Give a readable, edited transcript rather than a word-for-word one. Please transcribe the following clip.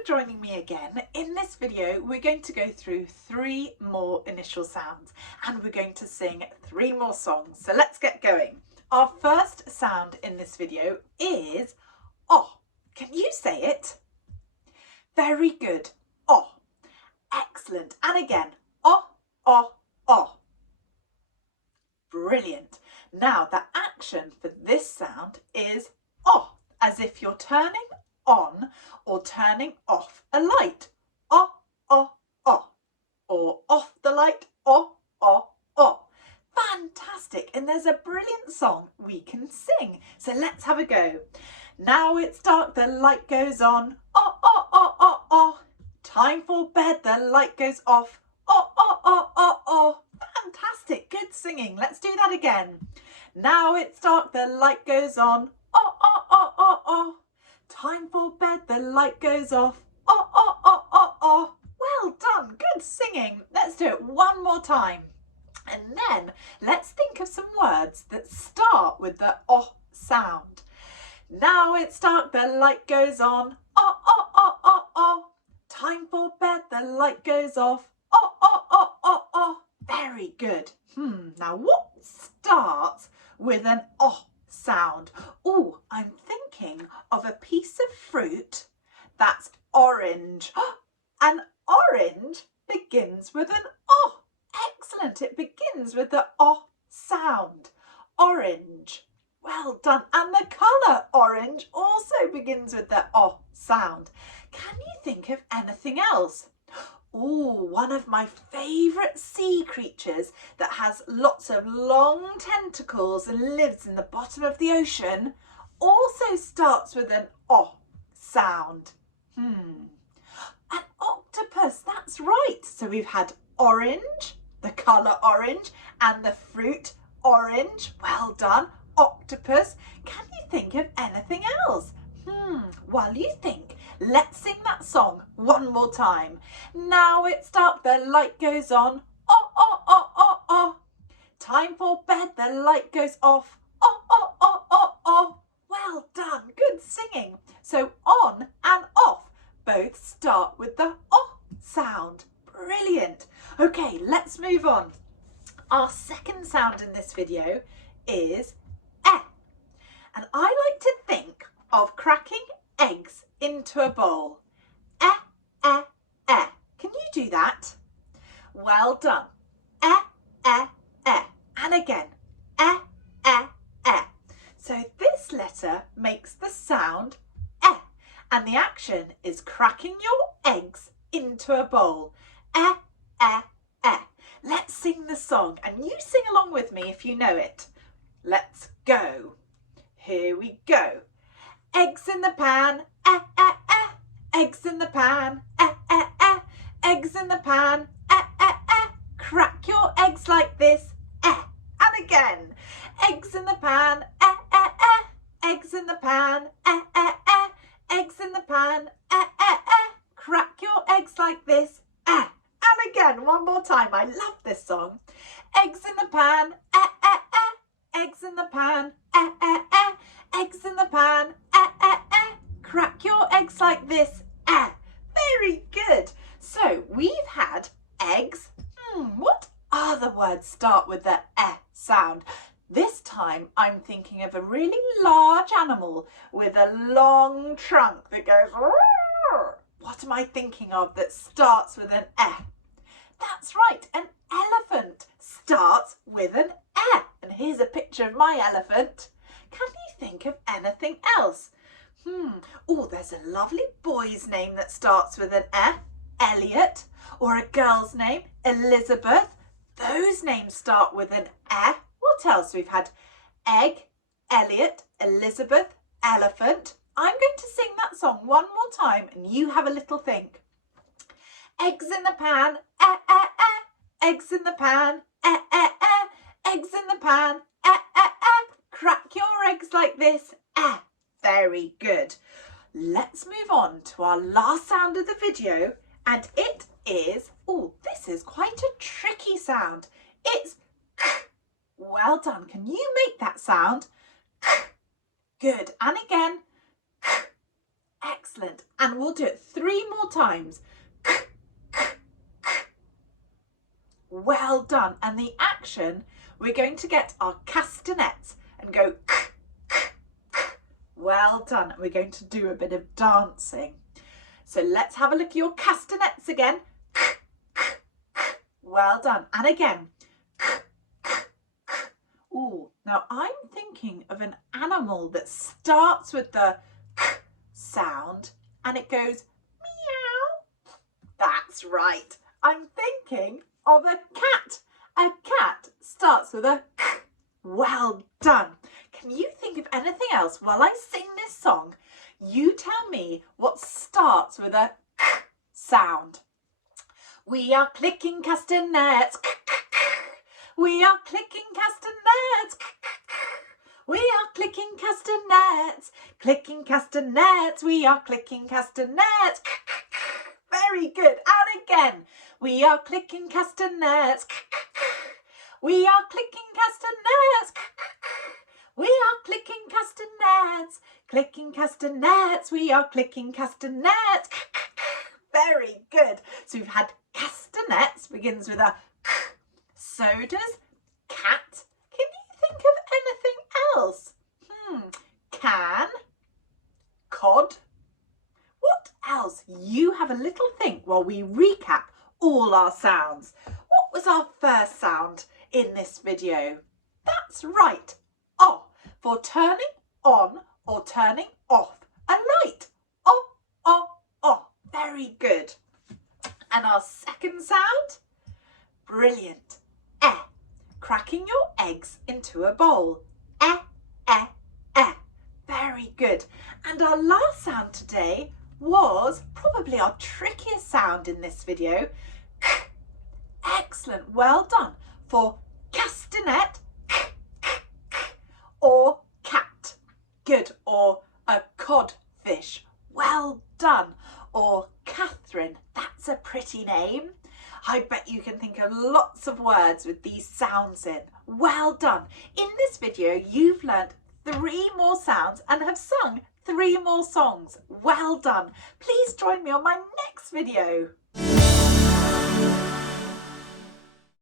for joining me again. In this video we're going to go through 3 more initial sounds and we're going to sing 3 more songs. So let's get going. Our first sound in this video is oh. Can you say it? Very good. Oh. Excellent. And again. Oh, oh, oh. Brilliant. Now the action for this sound is oh, as if you're turning on or turning off a light. Oh, oh, oh. Or off the light. Oh, oh, oh. Fantastic. And there's a brilliant song we can sing. So let's have a go. Now it's dark, the light goes on. Oh, oh, oh, oh, oh. Time for bed, the light goes off. Oh, oh, oh, oh, oh. Fantastic. Good singing. Let's do that again. Now it's dark, the light goes on. Oh, oh, oh, oh, oh. Time for bed, the light goes off. Oh, oh, oh, oh, oh. Well done. Good singing. Let's do it one more time. And then let's think of some words that start with the oh sound. Now it's dark, the light goes on. Oh, oh, oh, oh, oh. Time for bed, the light goes off. Oh, oh, oh, oh, oh. Very good. Now what starts with an oh sound? Oh, I'm thinking of a piece of fruit that's orange. An orange begins with an oh. Excellent. It begins with the oh sound. Orange. Well done. And the colour orange also begins with the oh sound. Can you think of anything else? Oh, one of my favourite sea creatures that has lots of long tentacles and lives in the bottom of the ocean also starts with an oh sound. An octopus, that's right. So we've had orange, the colour orange, and the fruit orange. Well done. Octopus. Can you think of anything else? While you think, let's sing that song one more time. Now it's dark, the light goes on. Oh, oh, oh, oh, oh. Time for bed, the light goes off. Oh, oh, oh, oh, oh. Well done. Good singing. So on and off both start with the oh sound. Brilliant. Okay, let's move on. Our second sound in this video is eh. And I like to think of cracking eggs into a bowl. Eh, eh, eh. Can you do that? Well done. Eh, eh, eh. And again. Eh, eh, eh. So this letter makes the sound eh. And the action is cracking your eggs into a bowl. Eh, eh, eh. Let's sing the song and you sing along with me if you know it. Let's go. Here we go. Eggs in the pan, eh, eh, eh. Eggs in the pan, eh, eh, eh. Eggs in the pan, eh, eh, eh. Crack your eggs like this, eh. And again. Eggs in the pan, eh, eh, eh. Eggs in the pan, eh, eh, eh. Eggs in the pan, eh, eh, eh. Crack your eggs like this, eh. And again, one more time. I love this song. Eggs in the pan, eh, eh, eh. Eggs in the pan, eh, eh, eh. Eggs in the pan, eh, eh, eh. Crack your eggs like this, eh. Very good. So we've had eggs. What other words start with the eh sound? This time I'm thinking of a really large animal with a long trunk that goes. What am I thinking of that starts with an eh? That's right, an elephant starts with an eh. And here's a picture of my elephant. Can you think of anything else? Oh, there's a lovely boy's name that starts with an eh, Elliot, or a girl's name, Elizabeth. Those names start with an eh. What else? We've had egg, Elliot, Elizabeth, elephant. I'm going to sing that song one more time and you have a little think. Eggs in the pan, eh, eh, eh. Eggs in the pan, eh, eh, eh. Eggs in the pan, eh, eh, eh. Crack your eggs like this, eh. Very good. Let's move on to our last sound of the video and it is, oh, this is quite a tricky sound. It's k. Well done. Can you make that sound? K. Good. And again. K. Excellent. And we'll do it 3 more times. Well done. And the action, we're going to get our castanets and go. Well done. We're going to do a bit of dancing. So let's have a look at your castanets again. Well done. And again. Ooh, now I'm thinking of an animal that starts with the sound and it goes meow. That's right. I'm thinking of a cat. A cat starts with a well done. Can you think of anything else while I sing this song? You tell me what starts with a sound. We are clicking castanets. We are clicking castanets. We are clicking castanets. Clicking castanets. We are clicking castanets. Very good. And again. We are clicking castanets. We are clicking castanets. We are clicking castanets. Clicking castanets. We are clicking castanets. Very good. So we've had castanets, begins with a k. So does cat. Can you think of anything else? Can. Cod. What else? You have a little think while we recap all our sounds. What was our first sound in this video? That's right. Oh, for turning on or turning off a light. Oh, oh, oh. Very good. And our second sound? Brilliant. Eh. Cracking your eggs into a bowl. Eh, eh, eh. Very good. And our last sound today was probably our trickiest sound in this video. Excellent. Well done. For castanet or cat. Good. Or a codfish. Well done. Or Catherine. That's a pretty name. I bet you can think of lots of words with these sounds in. Well done. In this video, you've learnt 3 more sounds and have sung 3 more songs. Well done. Please join me on my next video.